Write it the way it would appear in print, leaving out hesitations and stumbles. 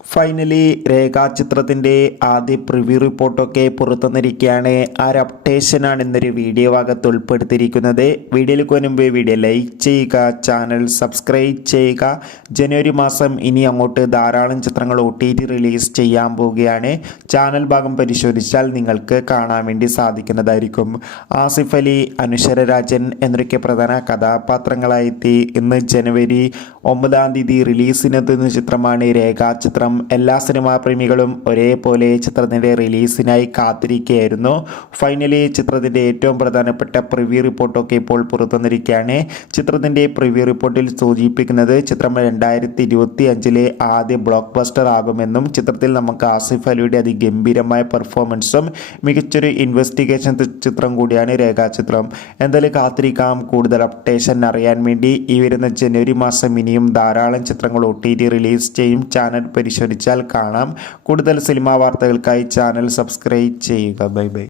Finally രേഖാചിത്രത്തിൻ്റെ ആദ്യ preview റിപ്പോർട്ടൊക്കെ പുറത്തുവന്നിരിക്കുകയാണ്. ആ ഒരു അപ്ഡേഷനാണ് ഇന്നൊരു വീഡിയോ ഭാഗത്ത് ഉൾപ്പെടുത്തിയിരിക്കുന്നത്. വീഡിയോയിലേക്ക് മുൻപ് വീഡിയോ ലൈക്ക് ചെയ്യുക, ചാനൽ സബ്സ്ക്രൈബ് ചെയ്യുക. ജനുവരി മാസം ഇനി അങ്ങോട്ട് ധാരാളം ചിത്രങ്ങൾ OTT റിലീസ് ചെയ്യാൻ പോവുകയാണ്. ചാനൽ ഭാഗം പരിശോധിച്ചാൽ നിങ്ങൾക്ക് കാണാൻ വേണ്ടി സാധിക്കുന്നതായിരിക്കും. ആസിഫ് അലി, അനുശ്വര രാജൻ എന്നൊക്കെ പ്രധാന കഥാപാത്രങ്ങളായെത്തി ഇന്ന് ജനുവരി 9 റിലീസിനെത്തുന്ന ചിത്രമാണ് രേഖാചിത്രം. എല്ലാ സിനിമാ പ്രേമികളും ഒരേപോലെ ചിത്രത്തിൻ്റെ റിലീസിനായി കാത്തിരിക്കുകയായിരുന്നു. ഫൈനലി ചിത്രത്തിൻ്റെ ഏറ്റവും പ്രധാനപ്പെട്ട പ്രിവ്യൂ റിപ്പോർട്ടൊക്കെ ഇപ്പോൾ പുറത്തുവന്നിരിക്കുകയാണ്. ചിത്രത്തിൻ്റെ പ്രിവ്യൂ റിപ്പോർട്ടിൽ സൂചിപ്പിക്കുന്നത് ചിത്രം 2025 ആദ്യ ബ്ലോക്ക് ബസ്റ്റർ ആകുമെന്നും ചിത്രത്തിൽ നമുക്ക് ആസിഫ് അലിയുടെ അതിഗംഭീരമായ പെർഫോമൻസും മികച്ചൊരു ഇൻവെസ്റ്റിഗേഷൻ ചിത്രം കൂടിയാണ് രേഖാചിത്രം. എന്തായാലും കാത്തിരിക്കാം. കൂടുതൽ അപ്ഡേഷൻ അറിയാൻ വേണ്ടി ഈ വരുന്ന ജനുവരി മാസം ഇനിയും ധാരാളം ചിത്രങ്ങൾ OTT റിലീസ് ചെയ്യും. ചാനൽ പരിശോധിച്ചാൽ കാണാം. കൂടുതൽ സിനിമാ വാർത്തകൾക്കായി ചാനൽ സബ്സ്ക്രൈബ് ചെയ്യുക. Bye bye.